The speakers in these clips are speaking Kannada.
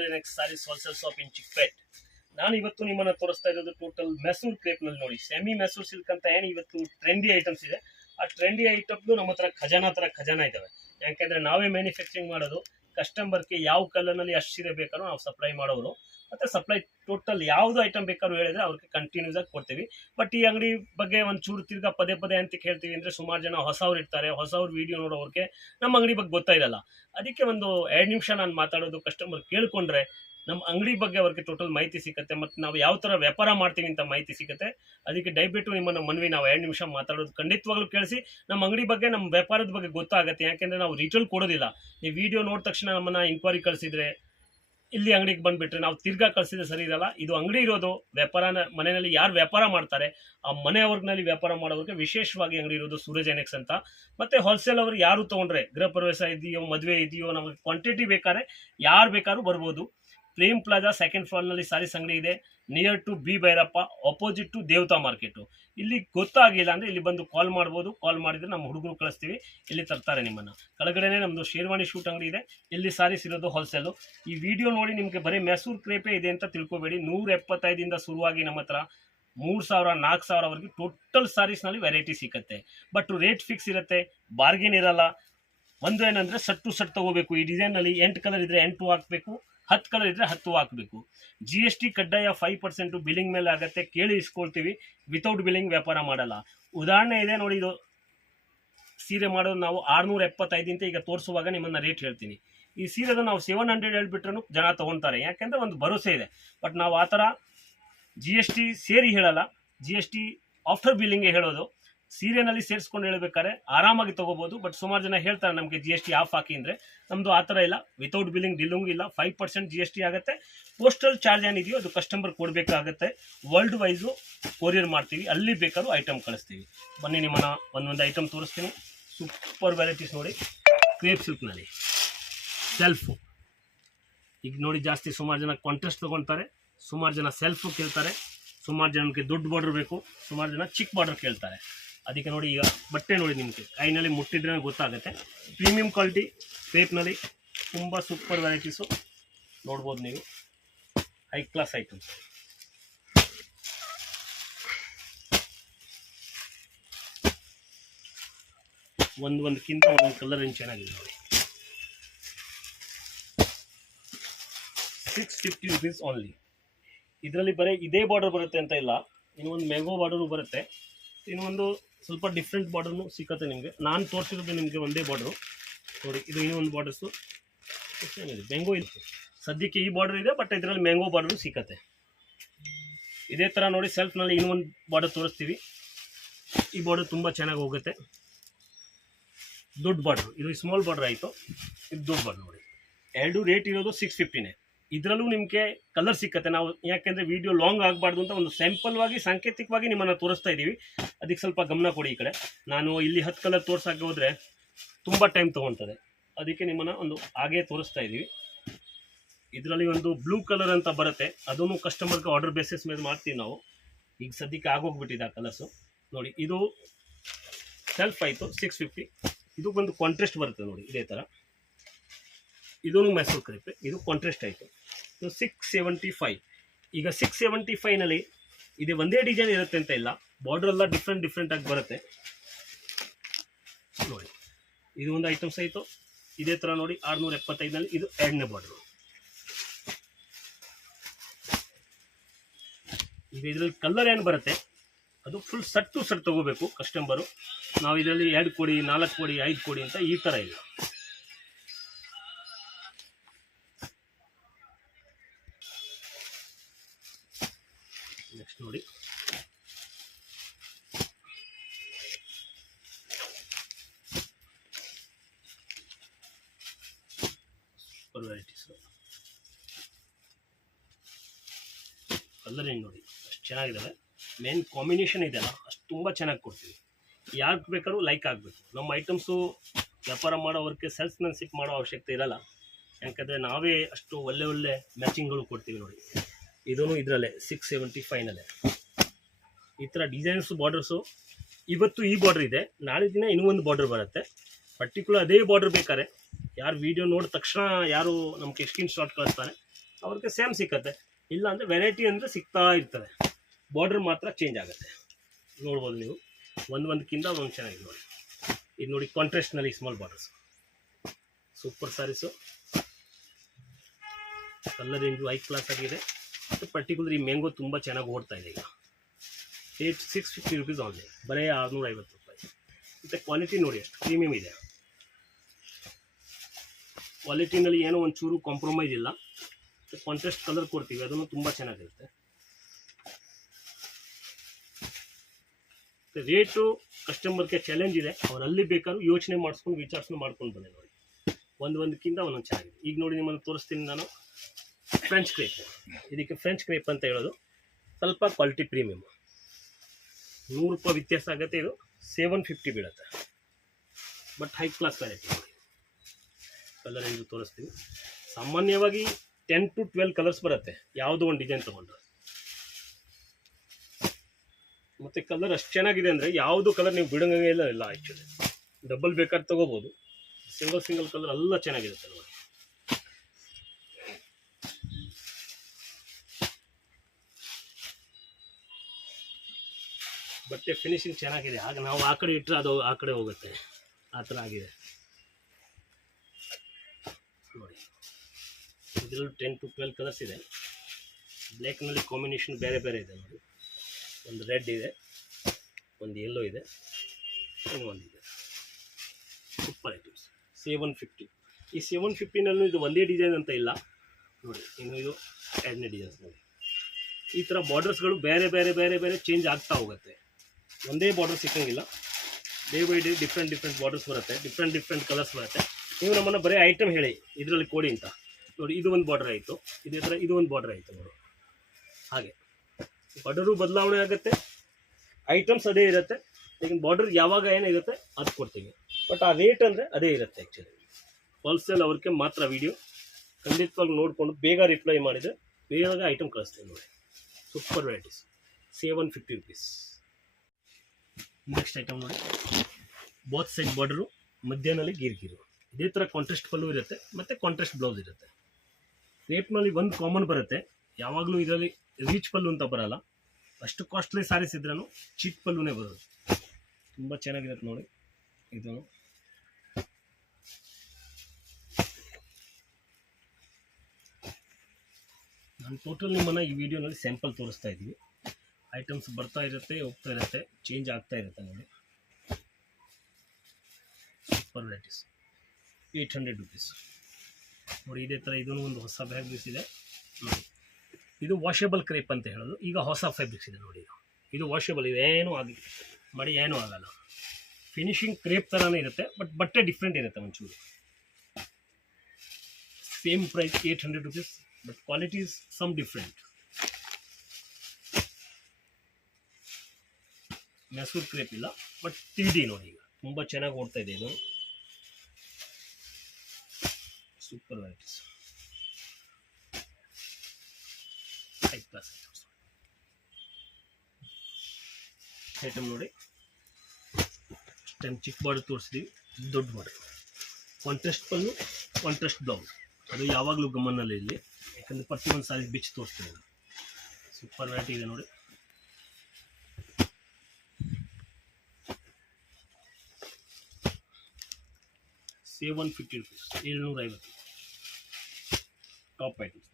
Suraj saris wholesale shop in Chickpet. ನಾನು ಇವತ್ತು ನಿಮ್ಮನ್ನ ತೋರಿಸ್ತಾ ಇರೋದು ಟೋಟಲ್ ಮೆಸೂರ್ ಕ್ರೇಪ್ ನಲ್ಲಿ ನೋಡಿ. ಸೆಮಿ ಮೆಸೂರ್ ಸಿಲ್ಕ್ ಅಂತ ಏನು ಇವತ್ತು ಟ್ರೆಂಡಿ ಐಟಮ್ಸ್ ಇದೆ. ಆ ಟ್ರೆಂಡಿ ಐಟಮ್ದು ನಮ್ಮ ಹತ್ರ ಖಜಾನ ಇದಾವೆ. ಯಾಕೆಂದ್ರೆ ನಾವೇ ಮ್ಯಾನುಫ್ಯಾಕ್ಚರಿಂಗ್ ಮಾಡೋದು. ಕಸ್ಟಮರ್ಗೆ ಯಾವ ಕಲರ್ನಲ್ಲಿ ಎಷ್ಟು ಸೀರೆ ಬೇಕಾದ್ರೂ ನಾವು ಸಪ್ಲೈ ಮಾಡೋರು. ಮತ್ತೆ ಸಪ್ಲೈ ಟೋಟಲ್ ಯಾವ್ದು ಐಟಮ್ ಬೇಕಾದ್ರೂ ಹೇಳಿದ್ರೆ ಅವ್ರಿಗೆ ಕಂಟಿನ್ಯೂಸ್ ಆಗಿ ಕೊಡ್ತೀವಿ. ಬಟ್ ಈ ಅಂಗಡಿ ಬಗ್ಗೆ ಒಂದು ಚೂರು ತಿರ್ಗಾ ಪದೇ ಅಂತ ಹೇಳ್ತೀವಿ ಅಂದ್ರೆ ಸುಮಾರು ಜನ ಹೊಸವ್ರು ಇರ್ತಾರೆ. ಹೊಸವ್ರು ವಿಡಿಯೋ ನೋಡೋರಿಗೆ ನಮ್ಮ ಅಂಗಡಿ ಬಗ್ಗೆ ಗೊತ್ತಾಯಿರಲ್ಲ. ಅದಕ್ಕೆ ಒಂದು 2 ನಿಮಿಷ ನಾನು ಮಾತಾಡೋದು ಕಸ್ಟಮರ್ ಕೇಳ್ಕೊಂಡ್ರೆ ನಮ್ಮ ಅಂಗಡಿ ಬಗ್ಗೆ ಅವ್ರಿಗೆ ಟೋಟಲ್ ಮಾಹಿತಿ ಸಿಗುತ್ತೆ. ಮತ್ತು ನಾವು ಯಾವ ಥರ ವ್ಯಾಪಾರ ಮಾಡ್ತೀವಿ ಅಂತ ಮಾಹಿತಿ ಸಿಗುತ್ತೆ. ಅದಕ್ಕೆ ದಯವಿಟ್ಟು ನಿಮ್ಮನ್ನು ಮನವಿ, ನಾವು 2 ನಿಮಿಷ ಮಾತಾಡೋದು ಖಂಡಿತವಾಗ್ಲೂ ಕೇಳಿಸಿ. ನಮ್ಮ ಅಂಗಡಿ ಬಗ್ಗೆ, ನಮ್ಮ ವ್ಯಾಪಾರದ ಬಗ್ಗೆ ಗೊತ್ತಾಗುತ್ತೆ. ಯಾಕೆಂದರೆ ನಾವು ರಿಟೇಲ್ ಕೊಡೋದಿಲ್ಲ. ನೀವು ವಿಡಿಯೋ ನೋಡಿದ ತಕ್ಷಣ ನಮ್ಮನ್ನು ಇಂಕ್ವೈರಿ ಕಳಿಸಿದ್ರೆ, ಇಲ್ಲಿ ಅಂಗಡಿಗೆ ಬಂದುಬಿಟ್ರೆ ನಾವು ತಿರ್ಗಾ ಕಳಿಸಿದ್ರೆ ಸರಿ ಇರಲ್ಲ. ಇದು ಅಂಗಡಿ ಇರೋದು ವ್ಯಾಪಾರನ ಮನೆಯಲ್ಲಿ ಯಾರು ವ್ಯಾಪಾರ ಮಾಡ್ತಾರೆ ಆ ಮನೆಯವ್ರಿನಲ್ಲಿ ವ್ಯಾಪಾರ ಮಾಡೋರಿಗೆ ವಿಶೇಷವಾಗಿ ಅಂಗಡಿ ಇರೋದು ಸೂರಜ್ ಎನೆಕ್ಸ್ ಅಂತ. ಮತ್ತು ಹೋಲ್ಸೇಲ್ ಅವರು ಯಾರು ತೊಗೊಂಡ್ರೆ, ಗೃಹ ಪ್ರವೇಶ ಇದೆಯೋ, ಮದುವೆ ಇದೆಯೋ, ನಮಗೆ ಕ್ವಾಂಟಿಟಿ ಬೇಕಾದ್ರೆ ಯಾರು ಬೇಕಾದ್ರೂ ಬರ್ಬೋದು. ಪ್ರೇಮ್ ಪ್ಲಾಜಾ 2nd ಫ್ಲೋರ್ನಲ್ಲಿ ಸಾರೀಸ್ ಅಂಗಡಿ ಇದೆ. Near to B Bhairappa, opposite to Devatha market. ಇಲ್ಲಿ ಗೊತ್ತಾಗಿಲ್ಲ ಅಂದರೆ ಇಲ್ಲಿ ಬಂದು ಕಾಲ್ ಮಾಡ್ಬೋದು. ಕಾಲ್ ಮಾಡಿದರೆ ನಮ್ಮ ಹುಡುಗರು ಕಳಿಸ್ತೀವಿ, ಇಲ್ಲಿ ತರ್ತಾರೆ ನಿಮ್ಮನ್ನು. ಕೆಳಗಡೆನೇ ನಮ್ಮದು ಶೇರ್ವಾಣಿ ಶೂಟ್ ಅಂಗಡಿ ಇದೆ. ಇಲ್ಲಿ ಸಾರೀಸ್ ಇರೋದು ಹೋಲ್ಸೇಲು. ಈ ವಿಡಿಯೋ ನೋಡಿ ನಿಮಗೆ ಬರೀ ಮೆಸೂರ್ ಕ್ರೇಪೇ ಇದೆ ಅಂತ ತಿಳ್ಕೊಬೇಡಿ. 175ದಿಂದ ಶುರುವಾಗಿ ನಮ್ಮ ಹತ್ರ 3000 4000ವರೆಗೆ ಟೋಟಲ್ ಸಾರೀಸ್ನಲ್ಲಿ ವೆರೈಟಿ ಸಿಗುತ್ತೆ. ಬಟ್ ರೇಟ್ ಫಿಕ್ಸ್ ಇರುತ್ತೆ, ಬಾರ್ಗೇನ್ ಇರಲ್ಲ. ಒಂದು ಏನಂದರೆ ಸಟ್ ತೊಗೋಬೇಕು. ಈ ಡಿಸೈನಲ್ಲಿ 8 ಕಲರ್ ಇದ್ದರೆ 8 ಹಾಕಬೇಕು, 10 ಕಲರ್ ಇದ್ದರೆ 10 ಹಾಕಬೇಕು. GST ಕಡ್ಡಾಯ 5% ಬಿಲ್ಲಿಂಗ್ ಮೇಲೆ ಆಗುತ್ತೆ. ಕೇಳಿ ಇಸ್ಕೊಳ್ತೀವಿ. ವಿತೌಟ್ ಬಿಲ್ಲಿಂಗ್ ವ್ಯಾಪಾರ ಮಾಡಲ್ಲ. ಉದಾಹರಣೆ ಇದೆ ನೋಡಿ, ಇದು ಸೀರೆ ಮಾಡೋದು ನಾವು 675 ಅಂತ ಈಗ ತೋರಿಸುವಾಗ ನಿಮ್ಮನ್ನು ರೇಟ್ ಹೇಳ್ತೀನಿ. ಈ ಸೀರೆದು ನಾವು 700 ಹೇಳ್ಬಿಟ್ರೂ ಜನ ತೊಗೊಳ್ತಾರೆ. ಯಾಕೆಂದರೆ ಒಂದು ಭರೋಸೆ ಇದೆ. ಬಟ್ ನಾವು ಆ ಥರ GST ಸೇರಿ ಹೇಳಲ್ಲ. GST ಆಫ್ಟರ್ ಬಿಲ್ಲಿಂಗ್ಗೆ ಹೇಳೋದು. ಸೀರೆನಲ್ಲಿ ಸೇರಿಸ್ಕೊಂಡು ಹೇಳಬೇಕಾದ್ರೆ ಆರಾಮಾಗಿ ತೊಗೋಬೋದು. ಬಟ್ ಸುಮಾರು ಜನ ಹೇಳ್ತಾರೆ ನಮಗೆ GST ಆಫ್ ಹಾಕಿ ಅಂದರೆ. ನಮ್ಮದು ಆ ಥರ ಇಲ್ಲ. ವಿತೌಟ್ ಬಿಲ್ಲಿಂಗ್ ಡಿಲ್ಲಿಂಗ್ ಇಲ್ಲ. 5% GST ಆಗುತ್ತೆ. ಪೋಸ್ಟಲ್ ಚಾರ್ಜ್ ಏನಿದೆಯೋ ಅದು ಕಸ್ಟಮರ್ ಕೊಡಬೇಕಾಗುತ್ತೆ. ವರ್ಲ್ಡ್ ವೈಸು ಕೊರಿಯರ್ ಮಾಡ್ತೀವಿ, ಅಲ್ಲಿ ಬೇಕಾದ್ರೂ ಐಟಮ್ ಕಳಿಸ್ತೀವಿ. ಬನ್ನಿ ನಿಮ್ಮನ್ನು ಒಂದೊಂದು ಐಟಮ್ ತೋರಿಸ್ತೀನಿ. ಸೂಪರ್ ವೆರೈಟೀಸ್ ನೋಡಿ, ಕ್ರೇಪ್ ಸಿಲ್ಕ್ನಲ್ಲಿ ಸೆಲ್ಫು. ಈಗ ನೋಡಿ, ಜಾಸ್ತಿ ಸುಮಾರು ಜನ ಕಾಂಟ್ರಾಸ್ಟ್ ತೊಗೊಳ್ತಾರೆ, ಸುಮಾರು ಜನ ಸೆಲ್ಫು ಕೇಳ್ತಾರೆ, ಸುಮಾರು ಜನಕ್ಕೆ ದೊಡ್ಡ ಬಾರ್ಡರ್ ಬೇಕು, ಸುಮಾರು ಜನ ಚಿಕ್ಕ ಬಾರ್ಡರ್ ಕೇಳ್ತಾರೆ. ಅದಕ್ಕೆ ನೋಡಿ, ಈಗ ಬಟ್ಟೆ ನೋಡಿ, ನಿಮಗೆ ಕೈನಲ್ಲಿ ಮುಟ್ಟಿದ್ರೆ ಗೊತ್ತಾಗುತ್ತೆ. ಪ್ರೀಮಿಯಂ ಕ್ವಾಲಿಟಿ ಕ್ರೇಪ್ನಲ್ಲಿ ತುಂಬ ಸೂಪರ್ ವೆರೈಟೀಸು ನೋಡ್ಬೋದು ನೀವು. High class items. ಒಂದಕ್ಕಿಂತ ಒಂದೊಂದು ಕಲರ್ ಏನು ಚೆನ್ನಾಗಿದೆ ನೋಡಿ. 650 ರುಪೀಸ್ ಓನ್ಲಿ. ಇದರಲ್ಲಿ ಬರೀ ಇದೇ ಬಾರ್ಡರ್ ಬರುತ್ತೆ ಅಂತ ಇಲ್ಲ, ಇನ್ನೊಂದು ಮ್ಯಾಂಗೋ ಬಾರ್ಡರು ಬರುತ್ತೆ, ಇನ್ನೊಂದು ಸ್ವಲ್ಪ ಡಿಫ್ರೆಂಟ್ ಬಾರ್ಡರ್ನು ಸಿಕ್ಕತ್ತೆ ನಿಮಗೆ. ನಾನು ತೋರಿಸಿರೋದು ನಿಮಗೆ ಒಂದೇ ಬಾರ್ಡರು ನೋಡಿ. ಇದು ಇನ್ನೊಂದು ಬಾರ್ಡರ್ಸು ಏನಿದೆ, ಮ್ಯಾಂಗೋ ಇದೆ. ಸದ್ಯಕ್ಕೆ ಈ ಬಾರ್ಡರ್ ಇದೆ, ಬಟ್ ಇದರಲ್ಲಿ ಮ್ಯಾಂಗೋ ಬಾರ್ಡರು ಸಿಕ್ಕತ್ತೆ. ಇದೇ ಥರ ನೋಡಿ, ಸೆಲ್ಫ್ನಲ್ಲಿ ಇನ್ನೊಂದು ಬಾರ್ಡರ್ ತೋರಿಸ್ತೀವಿ. ಈ ಬಾರ್ಡರ್ ತುಂಬ ಚೆನ್ನಾಗಿ ಹೋಗುತ್ತೆ. ದೊಡ್ಡ ಬಾರ್ಡ್ರು, ಇದು ಸ್ಮಾಲ್ ಬಾರ್ಡರ್ ಆಯಿತು, ಇದು ದೊಡ್ಡ ಬಾರ್ಡರ್ ನೋಡಿ. ಎರಡು ರೇಟ್ ಇರೋದು 650ನೇ. ಇದರಲ್ಲೂ ನಿಮಗೆ ಕಲರ್ ಸಿಕ್ಕತ್ತೆ. ನಾವು ಯಾಕೆಂದರೆ ವಿಡಿಯೋ ಲಾಂಗ್ ಆಗಬಾರ್ದು ಅಂತ ಒಂದು ಸ್ಯಾಂಪಲ್ವಾಗಿ ಸಾಂಕೇತಿಕವಾಗಿ ನಿಮ್ಮನ್ನು ತೋರಿಸ್ತಾ ಇದ್ದೀವಿ. ಅದಕ್ಕೆ ಸ್ವಲ್ಪ ಗಮನ ಕೊಡಿ. ಈ ಕಡೆ ನಾನು ಇಲ್ಲಿ 10 ಕಲರ್ ತೋರ್ಸೋಕ್ಕೆ ಹೋದರೆ ತುಂಬ ಟೈಮ್ ತೊಗೊಳ್ತದೆ. ಅದಕ್ಕೆ ನಿಮ್ಮನ್ನು ಒಂದು ಹಾಗೆ ತೋರಿಸ್ತಾ ಇದ್ದೀವಿ. ಇದರಲ್ಲಿ ಒಂದು ಬ್ಲೂ ಕಲರ್ ಅಂತ ಬರುತ್ತೆ, ಅದನ್ನು ಕಸ್ಟಮರ್ಗೆ ಆರ್ಡರ್ ಬೇಸಿಸ್ ಮೇಲೆ ಮಾಡ್ತೀವಿ ನಾವು. ಈಗ ಸದ್ಯಕ್ಕೆ ಆಗೋಗ್ಬಿಟ್ಟಿದೆ ಆ ಕಲರ್ಸು ನೋಡಿ. ಇದು ಸೆಲ್ಫ್ ಆಯಿತು 650. ಇದು ಒಂದು ಕಾಂಟ್ರಾಸ್ಟ್ ಬರುತ್ತೆ ನೋಡಿ, ಇದೇ ಥರ. ಇದೂ ಮೆಸೂರ್ ಕ್ರೇಪ್, ಇದು ಕಾಂಟ್ರಾಸ್ಟ್ ಆಯಿತು. ಇದು 675. ಈಗ 675ನಲ್ಲಿ ಇದು ಒಂದೇ ಡಿಸೈನ್ ಇರುತ್ತೆ ಅಂತ ಇಲ್ಲ, ಬಾರ್ಡರ್ ಎಲ್ಲ ಡಿಫ್ರೆಂಟ್ ಆಗಿ ಬರುತ್ತೆ ನೋಡಿ. ಇದು ಒಂದು ಐಟಮ್ಸ್ ಆಯಿತು. ಇದೇ ಥರ ನೋಡಿ 675ನಲ್ಲಿ ಇದು 2ನೇ ಬಾರ್ಡರು. ಈಗ ಇದರಲ್ಲಿ ಕಲರ್ ಏನು ಬರುತ್ತೆ ಅದು ಫುಲ್ ಸಟ್ ತೊಗೋಬೇಕು ಕಸ್ಟಮರು. ನಾವು ಇದರಲ್ಲಿ 2 ಕೊಡಿ, 4 ಕೊಡಿ, 5 ಕೊಡಿ ಅಂತ ಈ ಥರ ಇಲ್ಲ. ನೆಕ್ಸ್ಟ್ ನೋಡಿ, ಸೂಪರ್ ವೆರೈಟೀಸ್. ಕಲರ್ ಏನು ನೋಡಿ, ಅಷ್ಟು ಚೆನ್ನಾಗಿದ್ದಾವೆ. ಮೇನ್ ಕಾಂಬಿನೇಷನ್ ಇದೆಯಲ್ಲ, ಅಷ್ಟು ತುಂಬ ಚೆನ್ನಾಗಿ ಕೊಡ್ತೀವಿ. ಯಾಕೆ ಬೇಕಾದ್ರೂ ಲೈಕ್ ಆಗಬೇಕು. ನಮ್ಮ ಐಟಮ್ಸು ವ್ಯಾಪಾರ ಮಾಡೋವ್ರಿಗೆ ಸೇಲ್ಸ್ಮನ್ಶಿಪ್ ಮಾಡೋ ಅವಶ್ಯಕತೆ ಇರಲ್ಲ. ಯಾಕಂದರೆ ನಾವೇ ಅಷ್ಟು ಒಳ್ಳೆ ಮ್ಯಾಚಿಂಗ್ಗಳು ಕೊಡ್ತೀವಿ ನೋಡಿ. ಇದೂ ಇದರಲ್ಲೇ 675ನಲ್ಲೇ ಈ ಥರ ಡಿಸೈನ್ಸು, ಬಾರ್ಡರ್ಸು. ಇವತ್ತು ಈ ಬಾರ್ಡರ್ ಇದೆ, ನಾಳೆ ದಿನ ಇನ್ನೊಂದು ಬಾರ್ಡರ್ ಬರುತ್ತೆ. ಪರ್ಟಿಕ್ಯುಲರ್ ಅದೇ ಬಾರ್ಡರ್ ಬೇಕಾದ್ರೆ ಯಾರು ವಿಡಿಯೋ ನೋಡಿದ ತಕ್ಷಣ ಯಾರು ನಮಗೆ ಸ್ಕ್ರೀನ್ ಶಾಟ್ ಕಳಿಸ್ತಾರೆ ಅವ್ರಿಗೆ ಸೇಮ್ ಸಿಕ್ಕತ್ತೆ. ಇಲ್ಲ ಅಂದರೆ ವೆರೈಟಿ ಅಂದರೆ ಸಿಗ್ತಾ ಇರ್ತದೆ, ಬಾರ್ಡರ್ ಮಾತ್ರ ಚೇಂಜ್ ಆಗುತ್ತೆ. ನೋಡ್ಬೋದು ನೀವು, ಒಂದಕ್ಕಿಂತ ಒಂದು ಚೆನ್ನಾಗಿದೆ ನೋಡಿ. ಇದು ನೋಡಿ ಕಾಂಟ್ರಾಸ್ಟ್ನಲ್ಲಿ small borders, super saris. Colour range high class ಆಗಿದೆ. ಮತ್ತು ಪರ್ಟಿಕ್ಯುಲರ್ ಈ ಮ್ಯಾಂಗೋ ತುಂಬ ಚೆನ್ನಾಗಿ ಓಡ್ತಾ ಇದೆ ಈಗ. 650 rupees ಆನ್ಲೈನ್, ಬರೀ 650 ರೂಪಾಯಿ. ಮತ್ತು ಕ್ವಾಲಿಟಿ ನೋಡಿ ಎಷ್ಟು ಪ್ರೀಮಿಯಮ್ ಇದೆ. ಕ್ವಾಲಿಟಿನಲ್ಲಿ ಏನೋ ಒಂಚೂರು ಕಾಂಪ್ರಮೈಸ್ ಇಲ್ಲ. ಕಾಂಟ್ರಾಸ್ಟ್ ಕಲರ್ ಕೊಡ್ತೀವಿ, ಅದನ್ನು ತುಂಬ ಚೆನ್ನಾಗಿರುತ್ತೆ. ರೇಟು ಕಸ್ಟಮರ್ಗೆ ಚಾಲೆಂಜ್ ಇದೆ, ಅವರಲ್ಲಿ ಬೇಕಾದ್ರೂ ಯೋಚನೆ ಮಾಡಿಸ್ಕೊಂಡು ವಿಚಾರಿಸ್ಕೊಂಡು ಮಾಡ್ಕೊಂಡು ಬಂದೆ ನೋಡಿ. ಒಂದಕ್ಕಿಂತ ಒಂದೊಂದು ಚೆನ್ನಾಗಿದೆ. ಈಗ ನೋಡಿ ನಿಮ್ಮನ್ನು ತೋರಿಸ್ತೀನಿ ನಾನು ಫ್ರೆಂಚ್ ಕ್ರೇಪ್. ಇದಕ್ಕೆ ಫ್ರೆಂಚ್ ಕ್ರೇಪ್ ಅಂತ ಹೇಳೋದು. ಸ್ವಲ್ಪ ಕ್ವಾಲಿಟಿ ಪ್ರೀಮಿಯಮ್, 100 ರೂಪಾಯಿ ವ್ಯತ್ಯಾಸ ಆಗುತ್ತೆ. ಇದು 750 ಬೀಳುತ್ತೆ, ಬಟ್ ಹೈ ಕ್ಲಾಸ್ ಕ್ವಾಲಿಟಿ ನೋಡಿ. ಕಲರ್ ಇದು ತೋರಿಸ್ತೀವಿ. ಸಾಮಾನ್ಯವಾಗಿ 10 to 12 ಕಲರ್ಸ್ ಬರುತ್ತೆ ಯಾವುದೋ ಒಂದು ಡಿಸೈನ್ ತೊಗೊಂಡ್ರೆ. ಮತ್ತು ಕಲರ್ ಅಷ್ಟು ಚೆನ್ನಾಗಿದೆ ಅಂದರೆ ಯಾವುದು ಕಲರ್ ನೀವು ಬಿಡೋಂಗೆ ಇಲ್ಲ ಆ್ಯಕ್ಚುಲಿ. ಡಬಲ್ ಬೇಕಾದ್ರೆ ತೊಗೋಬೋದು, ಸಿಂಗಲ್ ಕಲರ್ ಎಲ್ಲ ಚೆನ್ನಾಗಿರುತ್ತೆ ನೋಡಿ. ಬಟ್ಟೆ ಫಿನಿಶಿಂಗ್ ಚೆನ್ನಾಗಿದೆ. ಆಗ ನಾವು ಆ ಕಡೆ ಇಟ್ಟರೆ ಅದು ಆ ಕಡೆ ಹೋಗುತ್ತೆ, ಆ ಥರ ಆಗಿದೆ ನೋಡಿ. ಇದರಲ್ಲಿ 10 to 12 ಕಲರ್ಸ್ ಇದೆ. ಬ್ಲ್ಯಾಕ್ನಲ್ಲಿ ಕಾಂಬಿನೇಷನ್ ಬೇರೆ ಬೇರೆ ಇದೆ ನೋಡಿ. ಒಂದು ರೆಡ್ ಇದೆ, ಒಂದು ಯೆಲ್ಲೋ ಇದೆ, ಇನ್ನೊಂದಿದೆ. Super items. 750. ಈ 750ನಲ್ಲೂ ಇದು ಒಂದೇ ಡಿಸೈನ್ ಅಂತ ಇಲ್ಲ ನೋಡಿ. ಇನ್ನು ಇದು ಎರಡನೇ ಡಿಸೈನ್ಸ್ ನೋಡಿ. ಈ ಥರ ಬಾರ್ಡರ್ಸ್ಗಳು ಬೇರೆ ಬೇರೆ ಬೇರೆ ಬೇರೆ ಚೇಂಜ್ ಆಗ್ತಾ ಹೋಗುತ್ತೆ. ಒಂದೇ ಬಾರ್ಡರ್ ಸಿಕ್ಕಂಗಿಲ್ಲ, day by day different borders ಬರುತ್ತೆ, ಡಿಫ್ರೆಂಟ್ ಕಲರ್ಸ್ ಬರುತ್ತೆ. ನೀವು ನಮ್ಮನ್ನು ಬರೀ ಐಟಮ್ ಹೇಳಿ ಇದರಲ್ಲಿ ಕೊಡಿ ಅಂತ ನೋಡಿ. ಇದು ಒಂದು ಬಾರ್ಡರ್ ಆಯಿತು, ಇದೇ ಥರ ಇದು ಒಂದು ಬಾರ್ಡರ್ ಆಯಿತು ನೋಡಿ. ಹಾಗೆ ಬಾರ್ಡರು ಬದಲಾವಣೆ ಆಗುತ್ತೆ, ಐಟಮ್ಸ್ ಅದೇ ಇರುತ್ತೆ. ಈಗ ಬಾರ್ಡರ್ ಯಾವಾಗ ಏನಿರುತ್ತೆ ಅದು ಕೊಡ್ತೀವಿ, ಬಟ್ ಆ ರೇಟ್ ಅಂದರೆ ಅದೇ ಇರುತ್ತೆ. ಆ್ಯಕ್ಚುಲಿ ಹೋಲ್ಸೇಲ್ ಅವ್ರಿಗೆ ಮಾತ್ರ ವಿಡಿಯೋ ಖಂಡಿತವಾಗಿ ನೋಡಿಕೊಂಡು ಬೇಗ ರಿಪ್ಲೈ ಮಾಡಿದರೆ ಬೇಗ ಐಟಮ್ ಕಳಿಸ್ತೀವಿ ನೋಡಿ. Super varieties. 750 rupees. Next item ನೋಡಿ, ಬೋತ್ ಸೈಡ್ ಬಾರ್ಡರು, ಮಧ್ಯದಲ್ಲಿ ಗೀರು. ಇದೇ ಥರ ಕಾಂಟ್ರಾಸ್ಟ್ ಪಲ್ಲು ಇರುತ್ತೆ ಮತ್ತು ಕಾಂಟ್ರಾಸ್ಟ್ ಬ್ಲೌಸ್ ಇರುತ್ತೆ. ರೇಪ್ನಲ್ಲಿ ಒಂದು ಕಾಮನ್ ಬರುತ್ತೆ, ಯಾವಾಗಲೂ ಇದರಲ್ಲಿ ರಿಚ್ ಪಲ್ಲು ಅಂತ ಬರಲ್ಲ. ಅಷ್ಟು ಕಾಸ್ಟ್ಲಿ ಸ್ಯಾರೀಸ್ ಇದ್ರೂ ಚೀಪ್ ಪಲ್ಲುನೇ ಬರೋದು. ತುಂಬ ಚೆನ್ನಾಗಿರುತ್ತೆ ನೋಡಿ. ಇದು ನಾನು ಟೋಟಲ್ ನಿಮ್ಮನ್ನು ಈ ವಿಡಿಯೋನಲ್ಲಿ ಸ್ಯಾಂಪಲ್ ತೋರಿಸ್ತಾ ಇದ್ದೀವಿ. ಐಟಮ್ಸ್ ಬರ್ತಾ ಇರುತ್ತೆ, ಹೋಗ್ತಾ ಇರುತ್ತೆ, ಚೇಂಜ್ ಆಗ್ತಾ ಇರುತ್ತೆ ನೋಡಿ. Super varieties. 800 rupees ನೋಡಿ. ಇದೇ ಥರ ಇದೂ ಒಂದು ಹೊಸ ಫ್ಯಾಬ್ರಿಕ್ಸ್ ಇದೆ ನೋಡಿ. ಇದು ವಾಷೇಬಲ್ ಕ್ರೇಪ್ ಅಂತ ಹೇಳೋದು. ಈಗ ಹೊಸ ಫ್ಯಾಬ್ರಿಕ್ಸ್ ಇದೆ ನೋಡಿ. ಇದು ವಾಷೇಬಲ್, ಇದು ಏನೂ ಮಾಡಿ ಏನೂ ಆಗಲ್ಲ. ಫಿನಿಶಿಂಗ್ ಕ್ರೇಪ್ ಥರನೇ ಇರುತ್ತೆ, ಬಟ್ ಬಟ್ಟೆ ಡಿಫ್ರೆಂಟ್ ಇರುತ್ತೆ ಒಂಚೂರು. Same price 800 rupees, but quality is some different. Mysore crepe ಇಲ್ಲ, ಬಟ್ 3D ನೋಡಿ. ಈಗ ತುಂಬ ಚೆನ್ನಾಗಿ ಓಡ್ತಾ ಇದೆ ಇದು. Super varieties, high class items. Item ನೋಡಿ, ಟೈಮ್ ಚಿಕ್ಕ ಬಾರ್ಡರ್ ತೋರಿಸಿದ್ವಿ, ದೊಡ್ಡ border. Contrast pallu, contrast blouse, ಅದು ಯಾವಾಗಲೂ ಗಮನಲ್ಲಿ ಇರಲಿ, ಯಾಕಂದರೆ ಪ್ರತಿಯೊಂದು ಸಾರಿ ಬಿಚ್ಚಿ ತೋರಿಸ್ತೀನಿ. ಸೂಪರ್ ವೆರೈಟಿ ಇದೆ ನೋಡಿ. $750, 750 ಟಾಪ್ ಐಟಮ್ಸ್.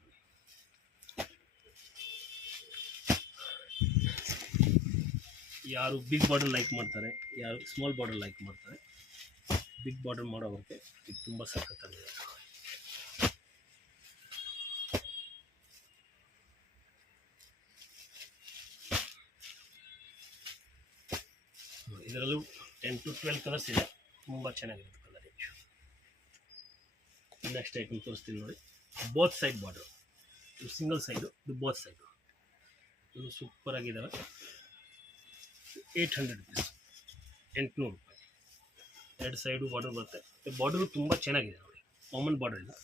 ಯಾರು ಬಿಗ್ ಬಾರ್ಡರ್ ಲೈಕ್ ಮಾಡ್ತಾರೆ, ಯಾರು ಸ್ಮಾಲ್ ಬಾರ್ಡರ್ ಲೈಕ್ ಮಾಡ್ತಾರೆ. ಬಿಗ್ ಬಾರ್ಡರ್ ಮಾಡೋವ್ರಿಗೆ ಇದು ತುಂಬ ಸಖತ್ತಾಗಿದೆ. ಇದರಲ್ಲೂ 10 to 12 ಕಲರ್ಸ್ ಇದೆ, ತುಂಬ ಚೆನ್ನಾಗಿರುತ್ತೆ ಕಲರ್ ರೇಂಜ್. ನೆಕ್ಸ್ಟ್ ಐಟಮ್ ತೋರಿಸ್ತೀನಿ ನೋಡಿ. ಬೋತ್ ಸೈಡ್ ಬಾರ್ಡರ್, ಇದು ಸಿಂಗಲ್ ಸೈಡು, ಇದು ಬೋತ್ ಸೈಡು. ಇದು ಸೂಪರ್ ಆಗಿದ್ದಾವೆ. 800 rupees, 800 ರೂಪಾಯಿ. ಎರಡು ಸೈಡು ಬಾರ್ಡರ್ ಬರುತ್ತೆ. ಬಾರ್ಡರು ತುಂಬ ಚೆನ್ನಾಗಿದೆ ನೋಡಿ, ಕಾಮನ್ ಬಾರ್ಡರ್ ಇಲ್ಲ,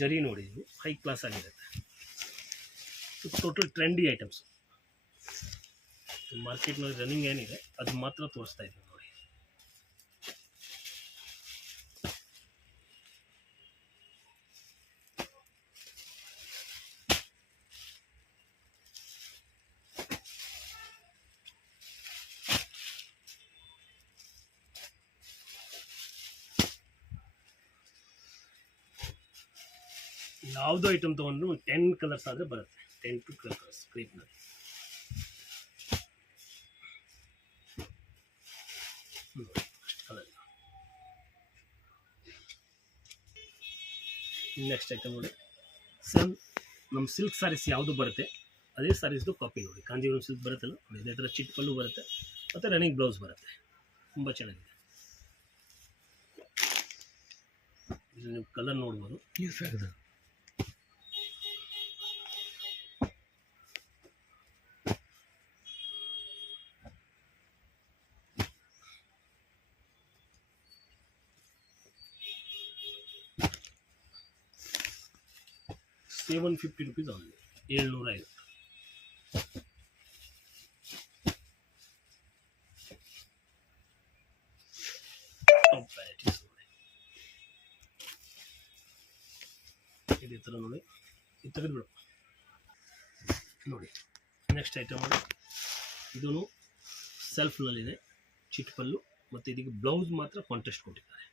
ಜರಿ ನೋಡಿ. ಇದು ಹೈ ಕ್ಲಾಸ್ ಆಗಿರುತ್ತೆ. Total trendy items. ಮಾರ್ಕೆಟ್ನಲ್ಲಿ ರನ್ನಿಂಗ್ ಏನಿದೆ ಅದು ಮಾತ್ರ ತೋರಿಸ್ತಾ ಇದ್ದೀವಿ ನೋಡಿ. ಯಾವುದೋ ಐಟಮ್ ತೊಗೊಂಡ್ರು ಒಂದು 10 ಕಲರ್ಸ್ ಆದರೆ ಬರುತ್ತೆ, 10 to 12 ಕಲರ್ಸ್ ಕ್ರೇಪ್ನಲ್ಲಿ. ಕಲರ್. ನೆಕ್ಸ್ಟ್ ಐಟಮ್ ನೋಡಿ, ಸೇಮ್ ನಮ್ಮ ಸಿಲ್ಕ್ ಸ್ಯಾರೀಸ್ ಯಾವುದು ಬರುತ್ತೆ ಅದೇ ಸ್ಯಾರೀಸ್ದು ಕಾಪಿ ನೋಡಿ. ಕಾಂಜೀವರಂ ಸಿಲ್ಕ್ ಬರುತ್ತಲ್ಲ, ಇದೇ ಥರ ಚಿಟ್ ಪಲ್ಲು ಬರುತ್ತೆ ಮತ್ತು ರನ್ನಿಂಗ್ ಬ್ಲೌಸ್ ಬರುತ್ತೆ. ತುಂಬ ಚೆನ್ನಾಗಿದೆ. ಇದು ನೀವು ಕಲರ್ ನೋಡ್ಬೋದು. ₹750 ಆಗಿದೆ, 750. ಇದೇ ಥರ ನೋಡಿ, ಇದು ತೆಗೆದುಬಿಡು ನೋಡಿ. ನೆಕ್ಸ್ಟ್ ಐಟಮ್ ನೋಡಿ, ಇದೂ ಸೆಲ್ಫ್ನಲ್ಲಿದೆ, ಚಿಟ್ ಪಲ್ಲು ಮತ್ತು ಇದಕ್ಕೆ ಬ್ಲೌಸ್ ಮಾತ್ರ ಕಾಂಟ್ರಾಸ್ಟ್ ಕೊಟ್ಟಿದ್ದಾರೆ.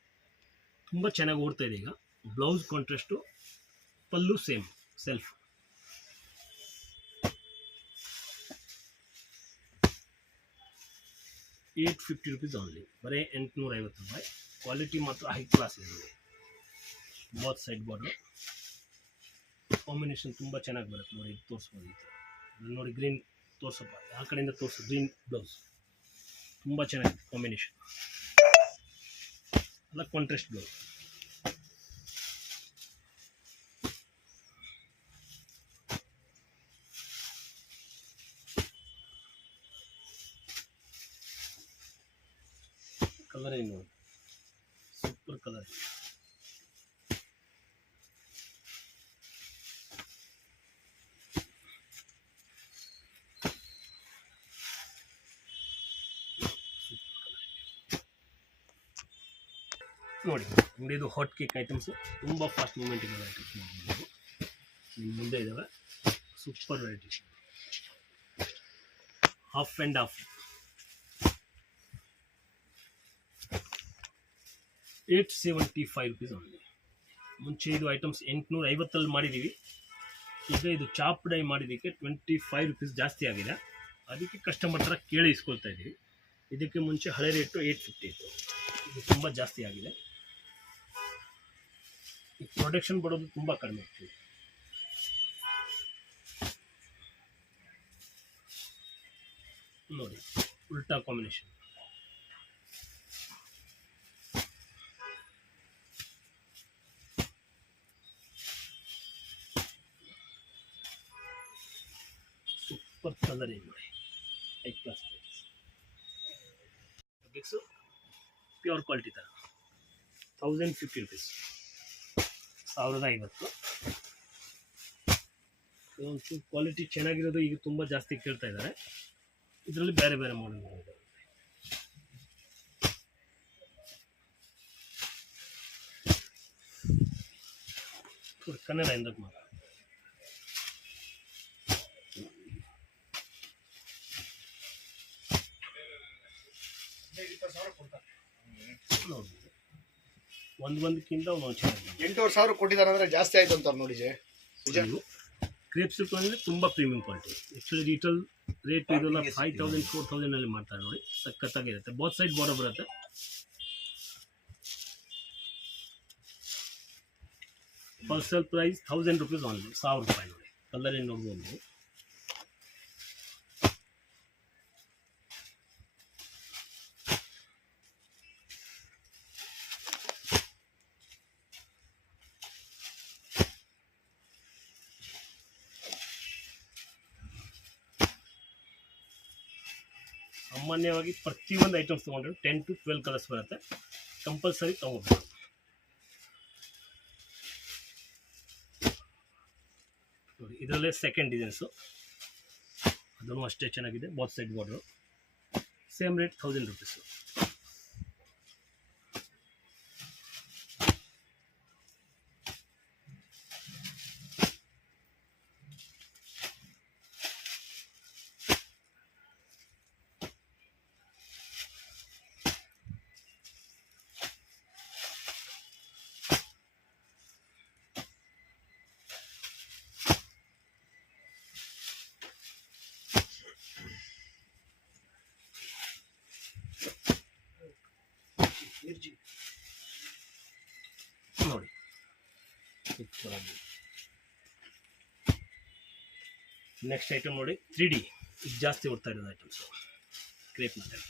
ತುಂಬ ಚೆನ್ನಾಗಿ ಓಡ್ತಾ ಇದೆ ಈಗ. ಬ್ಲೌಸ್ ಕಾಂಟ್ರಾಸ್ಟು, ಪಲ್ಲು ಸೇಮ್ ಸೆಲ್ಫ್. ₹850 ಓನ್ಲಿ, ಬರೀ ₹850. ಕ್ವಾಲಿಟಿ ಮಾತ್ರ ಹೈ ಕ್ಲಾಸ್ ಇದೆ ನೋಡಿ. ಬಾತ್ ಸೈಡ್ ಬಾರ್ಡರ್ ಕಾಂಬಿನೇಷನ್ ತುಂಬ ಚೆನ್ನಾಗಿ ಬರುತ್ತೆ ನೋಡಿ. ಇದು ತೋರಿಸ್ಬೋದು, ಈ ಥರ ನೋಡಿ. ಗ್ರೀನ್ ತೋರ್ಸಪ್ಪ, ಆ ಕಡೆಯಿಂದ ತೋರಿಸು. ಗ್ರೀನ್ ಬ್ಲೌಸ್ ತುಂಬ ಚೆನ್ನಾಗಿದೆ ಕಾಂಬಿನೇಷನ್, ಅಲ್ಲ ಕಾಂಟ್ರಾಸ್ಟ್ ಬ್ಲೌಸ್. ಕಲರ್ ಏನು ನೋಡಿ, ಸೂಪರ್ ಕಲರ್. ನೋಡಿ ಇದು ಹಾಟ್ ಕೇಕ್ ಐಟಮ್ಸು, ತುಂಬ ಫಾಸ್ಟ್ ಮೂಮೆಂಟ್ ಇದ್ದಾವೆ ಐಟಮ್ಸ್ ನೋಡ್ಬೋದು. ನಿಮ್ಮ ಮುಂದೆ ಇದ್ದಾವೆ super varieties. Half and half ₹875 only. ಮುಂಚೆ ಇದು ಐಟಮ್ಸ್ ₹850 ಮಾಡಿದ್ದೀವಿ. ಈಗ ಇದು ಚಾಪ್ ಡೈ ಮಾಡಿದ್ದಕ್ಕೆ ₹25 ಜಾಸ್ತಿ ಆಗಿದೆ. ಅದಕ್ಕೆ ಕಸ್ಟಮರ್ ಹತ್ರ ಕೇಳಿ ಇಸ್ಕೊಳ್ತಾ ಇದ್ದೀವಿ. ಇದಕ್ಕೆ ಮುಂಚೆ ಹಳೆ ರೇಟು 850 ಇತ್ತು, ಇದು ತುಂಬ ಜಾಸ್ತಿ ಆಗಿದೆ. ಈ ಪ್ರೊಡಕ್ಷನ್ ಬರೋದು ತುಂಬ ಕಡಿಮೆ ಆಗ್ತಿದೆ ನೋಡಿ. ಉಲ್ಟಾ ಕಾಂಬಿನೇಷನ್. ಸೂಪರ್ ಕಲರ್ ಏನು ನೋಡಿ, ಹೈ ಕ್ಲಾಸ್ ಬಿಕ್ಸು, ಪ್ಯೂರ್ ಕ್ವಾಲಿಟಿ ಥರ. ₹1050, ₹1050. ಒಂಚೂರು ಕ್ವಾಲಿಟಿ ಚೆನ್ನಾಗಿರೋದು ಈಗ ತುಂಬ ಜಾಸ್ತಿ ಕೇಳ್ತಾ ಇದ್ದಾರೆ. ಇದರಲ್ಲಿ ಬೇರೆ ಬೇರೆ ಮಾಡೆಲ್ಗಳು ಇದ್ದಾವೆ. ಕನ್ನಡ ಎಂದಕ್ಕೆ ಮಾತ್ರ ಒಂದಕ್ಕಿಂತ ಒಂದು ಚೆನ್ನಾಗಿ. 8,500 ಕೊಟ್ಟಿದ್ದಾರೆ ಅಂದರೆ ಜಾಸ್ತಿ ಆಯ್ತು ಅಂತಾರೆ ನೋಡಿ. ಕ್ರೇಪ್ ಸಿಲ್ಕ್ ಅಂದರೆ ತುಂಬ premium quality. Actually retail rate ಇದೆಲ್ಲ 5,000 4,000 ಮಾಡ್ತಾರೆ ನೋಡಿ. ಸಖತ್ತಾಗಿರುತ್ತೆ. ಬಾತ್ ಸೈಡ್ ಬಾರ್ಡರ್ ಬರುತ್ತೆ. ಹೋಲ್ಸೇಲ್ ಪ್ರೈಸ್ ₹1,000 ಓನ್ಲಿ, ₹1,000 ನೋಡಿ. ಕಲರ್ ಏನು ನೋಡ್ಬೋದು. ಸಾಮಾನ್ಯವಾಗಿ ಪ್ರತಿಯೊಂದು ಐಟಮ್ಸ್ ತೊಗೊಂಡ್ರೆ 10 to 12 ಕಲರ್ಸ್ ಬರುತ್ತೆ. ಕಂಪಲ್ಸರಿ ತೊಗೋಬೇಕು ನೋಡಿ. ಇದರಲ್ಲೇ ಸೆಕೆಂಡ್ ಡಿಸೈನ್ಸು, ಅದನ್ನು ಅಷ್ಟೇ ಚೆನ್ನಾಗಿದೆ. Both side border, same rate ₹1,000. Next item ನೋಡಿ 3D, ಇದು ಜಾಸ್ತಿ ಓಡ್ತಾ ಇರೋದು items crepe material.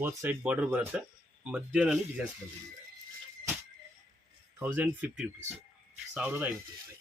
Both side border ಬರುತ್ತೆ, ಮಧ್ಯದಲ್ಲಿ ಡಿಸೈನ್ಸ್ ಬಂದಿದೆ. 1050 rupees, 1050 ರೂಪಾಯಿ.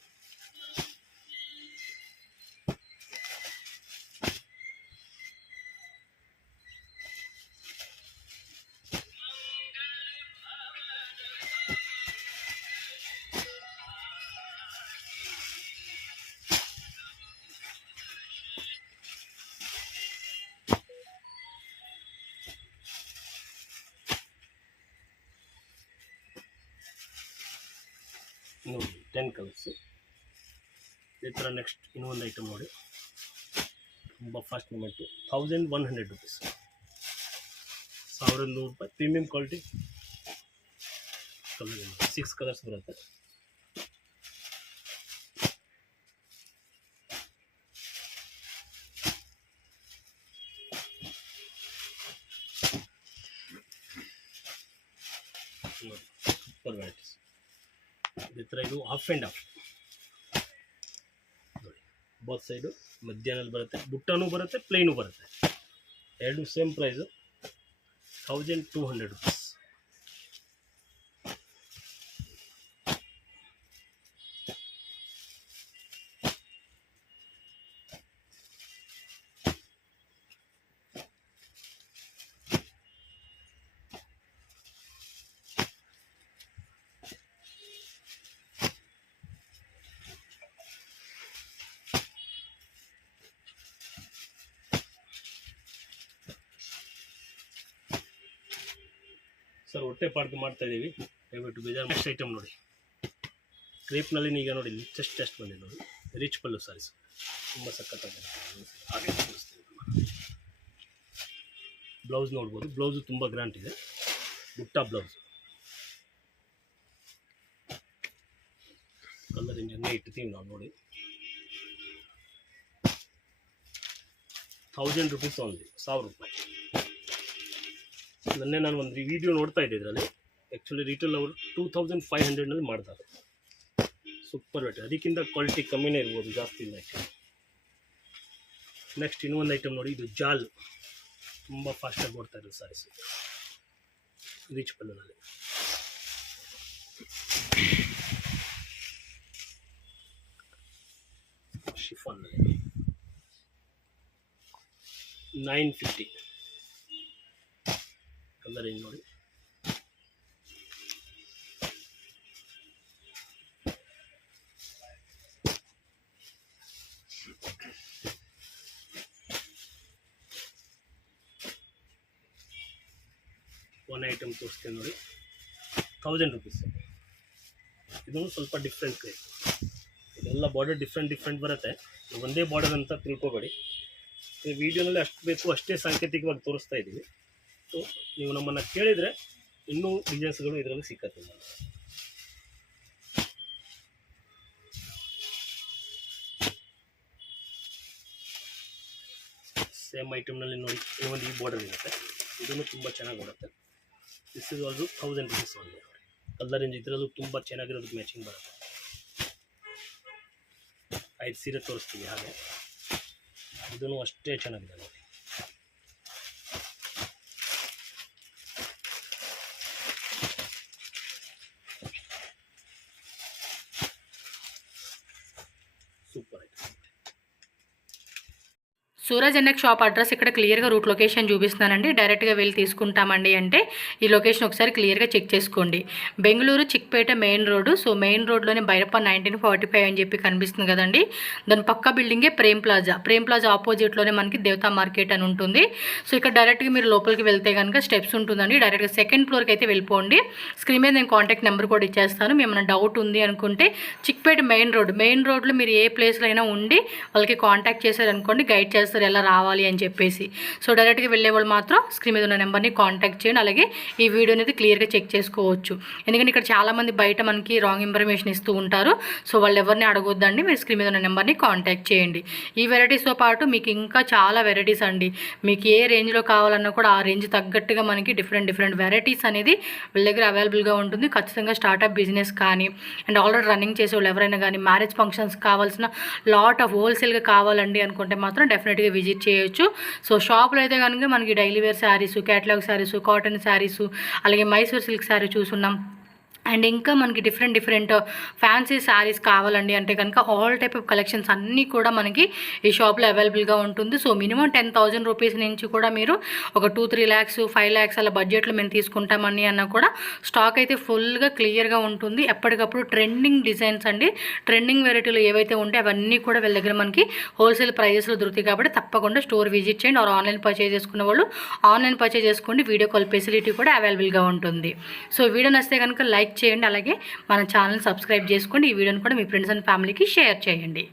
ನೋಡಿ 10 ಕಲರ್ಸು. ಇದೇ ಥರ ನೆಕ್ಸ್ಟ್ ಇನ್ನೊಂದು ಐಟಮ್ ನೋಡಿ, ತುಂಬ ಫಾಸ್ಟ್ ಮೂಮೆಂಟು. 1100 rupees, 1100 ರೂಪಾಯಿ. ಪ್ರೀಮಿಯಂ ಕ್ವಾಲಿಟಿ ಕಲರ್, 6 ಕಲರ್ಸ್ ಬರುತ್ತೆ. ನೋಡಿ ಸೂಪರ್ ವೆರೈಟೀಸ್. ಇದೇ ಥರ ಇದು ಹಾಫ್ ಆ್ಯಂಡ್ ಹಾಫ್ ನೋಡಿ, ಬೋತ್ ಸೈಡು ಮಧ್ಯಾಹ್ನಲ್ಲಿ ಬರುತ್ತೆ, ಬುಟ್ಟನೂ ಬರುತ್ತೆ, ಪ್ಲೇನು ಬರುತ್ತೆ. ಎರಡು ಸೇಮ್ ಪ್ರೈಸು, 1200 rupees. ಸರ್ ಹೊಟ್ಟೆ ಪಾಡ್ದು ಮಾಡ್ತಾ ಇದ್ದೀವಿ, ದಯವಿಟ್ಟು ಬೇಜಾರು. ನೆಕ್ಸ್ಟ್ ಐಟಮ್ ನೋಡಿ, ಕ್ರೇಪ್ನಲ್ಲಿ ಈಗ ನೋಡಿ ಚೆಸ್ಟ್ ಬಂದಿದೆ ನೋಡಿ, ರಿಚ್ ಪಲ್ಲು ಸಾರೀಸ್, ತುಂಬ ಸಖತ್ತಾಗಿದೆ. ಹಾಗೆ ಬ್ಲೌಸ್ ನೋಡ್ಬೋದು, ಬ್ಲೌಸು ತುಂಬ ಗ್ರ್ಯಾಂಡ್ ಇದೆ, ಬುಟ್ಟ ಬ್ಲೌಸ್. ಕಲರ್ ಇಂಜನ್ನೇ ಇಡ್ತೀವಿ ನಾವು ನೋಡಿ. 1000 rupees ಓನ್ಲಿ, 1000 ರೂಪಾಯಿ. ನನ್ನೇ ನಾನು ಒಂದು ವಿಡಿಯೋ ನೋಡ್ತಾ ಇದ್ದೆ, ಇದರಲ್ಲಿ ಆ್ಯಕ್ಚುಲಿ ರಿಟೇಲ್ ಅವರು 2500 ಮಾಡ್ತಾರೆ. ಸೂಪರ್ ರೇಟ್, ಅದಕ್ಕಿಂತ ಕ್ವಾಲಿಟಿ ಕಮ್ಮಿನೇ ಇರ್ಬೋದು, ಜಾಸ್ತಿ ಇಲ್ಲ ಆ್ಯಕ್ಚುಲಿ. ನೆಕ್ಸ್ಟ್ ಇನ್ನೊಂದು ಐಟಮ್ ನೋಡಿ, ಇದು ಜಾಲ್, ತುಂಬ ಫಾಸ್ಟಾಗಿ ಓಡ್ತಾ ಇರೋದು ಸಾರೀಸ್, ರಿಚ್ ಪಲ್ಲುನಲ್ಲಿ. ಶಿಫಾನ್ನಲ್ಲಿ 950. ಕಲರ್ ಏನು ನೋಡಿ, ಒನ್ ಐಟಮ್ ತೋರಿಸ್ತೇನೆ ನೋಡಿ, 1000 rupees. ಇದನ್ನು ಸ್ವಲ್ಪ ಡಿಫ್ರೆಂಟ್ ಕ್ರೇಪ್, ಇದೆಲ್ಲ ಬಾರ್ಡರ್ ಡಿಫ್ರೆಂಟ್ ಬರುತ್ತೆ. ಒಂದೇ ಬಾರ್ಡರ್ ಅಂತ ತಿಳ್ಕೊಬೇಡಿ, ವಿಡಿಯೋನಲ್ಲಿ ಅಷ್ಟು ಬೇಕು ಅಷ್ಟೇ ಸಾಂಕೇತಿಕವಾಗಿ ತೋರಿಸ್ತಾ ಇದ್ದೀವಿ. ಸೊ ನೀವು ನಮ್ಮನ್ನು ಕೇಳಿದರೆ ಇನ್ನೂ ಡಿಸೈನ್ಸ್ಗಳು ಇದರಲ್ಲಿ ಸಿಕ್ಕತ್ತೆ. ಸೇಮ್ ಐಟಮ್ನಲ್ಲಿ ನೋಡಿ, ಇನ್ನೊಂದು ಈ ಬಾರ್ಡರ್ ಇರುತ್ತೆ, ಇದನ್ನು ತುಂಬ ಚೆನ್ನಾಗಿ ಬರುತ್ತೆ. This is also 1000 rupees only. Colour range ಇದರಲ್ಲೂ ತುಂಬ ಚೆನ್ನಾಗಿರೋದು ಮ್ಯಾಚಿಂಗ್ ಬರುತ್ತೆ. 5 ಸೀರೆ ತೋರಿಸ್ತೀವಿ, ಹಾಗೆ ಇದನ್ನು ಅಷ್ಟೇ ಚೆನ್ನಾಗಿದೆ ನೋಡಿ. Super item. సూరజ్ ఎన్ఎక్ షాప్ అడ్రస్ ఇక్కడ క్లియర్గా రూట్ లొకేషన్ చూపిస్తున్నానండి. డైరెక్ట్గా వెళ్ళి తీసుకుంటామండి అంటే ఈ లొకేషన్ ఒకసారి క్లియర్గా చెక్ చేసుకోండి. Bengaluru Chickpet main road. So main రోడ్లోనే బైరప్ప 1945 అని చెప్పి కనిపిస్తుంది కదండి. దాని పక్క బిల్డింగే ప్రేమ్ ప్లాజా ఆపోజిట్లోనే మనకి దేవతా మార్కెట్ అని ఉంటుంది. సో ఇక్కడ డైరెక్ట్గా మీరు లోపలికి వెళ్తే కనుక స్టెప్స్ ఉంటుందండి. డైరెక్ట్గా సెకండ్ ఫ్లోర్కి అయితే వెళ్ళిపోండి. స్క్రీన్ మీద నేను కాంటాక్ట్ నెంబర్ కూడా ఇచ్చేస్తాను. ఏమైనా డౌట్ ఉంది అనుకుంటే చిక్పేట మెయిన్ రోడ్లో మీరు ఏ ప్లేస్లో అయినా ఉండి వాళ్ళకి కాంటాక్ట్ చేశారనుకోండి, గైడ్ చేస్తారు. చేస్తారు ఎలా రావాలి అని చెప్పేసి. సో డైరెక్ట్గా వెళ్ళే వాళ్ళు మాత్రం స్క్రీన్ మీద ఉన్న నెంబర్ని కాంటాక్ట్ చేయండి. అలాగే ఈ వీడియో అనేది క్లియర్గా చెక్ చేసుకోవచ్చు. ఎందుకంటే ఇక్కడ చాలామంది బయట మనకి రాంగ్ ఇన్ఫర్మేషన్ ఇస్తూ ఉంటారు. సో వాళ్ళు ఎవరిని అడగొద్దండి, మీరు స్క్రీన్ మీద ఉన్న నెంబర్ని కాంటాక్ట్ చేయండి. ఈ వెరైటీస్తో పాటు మీకు ఇంకా చాలా వెరైటీస్ అండి, మీకు ఏ రేంజ్లో కావాలన్నా కూడా ఆ రేంజ్ తగ్గట్టుగా మనకి డిఫరెంట్ వెరైటీస్ అనేది వీళ్ళ దగ్గర అవైలబుల్గా ఉంటుంది. ఖచ్చితంగా స్టార్టప్ బిజినెస్ కానీ అండ్ ఆల్రెడీ రన్నింగ్ చేసే వాళ్ళు ఎవరైనా కానీ మ్యారేజ్ ఫంక్షన్స్ కావాల్సిన లాట్ ఆఫ్ హోల్సేల్గా కావాలండి అనుకుంటే మాత్రం డెఫినెట్గా విజిట్ చేయొచ్చు. సో షాప్లో అయితే కనుక మనకి daily wear saris, catalogue saris, cotton saris, అలాగే మైసూర్ సిల్క్ శారీ చూసున్నాం. అండ్ ఇంకా మనకి డిఫరెంట్ ఫ్యాన్సీ శారీస్ కావాలండి అంటే కనుక ఆల్ టైప్ ఆఫ్ కలెక్షన్స్ అన్నీ కూడా మనకి ఈ షాప్లో అవైలబుల్గా ఉంటుంది. సో మినిమం 10,000 రూపీస్ నుంచి కూడా మీరు ఒక 2-3 lakhs 5 lakhs అలా బడ్జెట్లో మేము తీసుకుంటామని అన్నా కూడా స్టాక్ అయితే ఫుల్గా క్లియర్గా ఉంటుంది. ఎప్పటికప్పుడు ట్రెండింగ్ డిజైన్స్ అండి, ట్రెండింగ్ వెరైటీలు ఏవైతే ఉంటే అవన్నీ కూడా వీళ్ళ దగ్గర మనకి హోల్సేల్ ప్రైజెస్లో దొరుకుతాయి. కాబట్టి తప్పకుండా స్టోర్ విజిట్ చేయండి. ఆర్ ఆన్లైన్ పర్చేజ్ చేసుకునే వాళ్ళు ఆన్లైన్ పర్చేజ్ చేసుకోండి. వీడియో కాల్ ఫెసిలిటీ కూడా అవైలబుల్గా ఉంటుంది. సో వీడియో నచ్చితే కనుక లైక్ చేయండి, అలాగే మన ఛానల్ సబ్స్క్రైబ్ చేసుకోండి. ఈ వీడియోని కూడా మీ ఫ్రెండ్స్ అండ్ ఫ్యామిలీకి షేర్ చేయండి.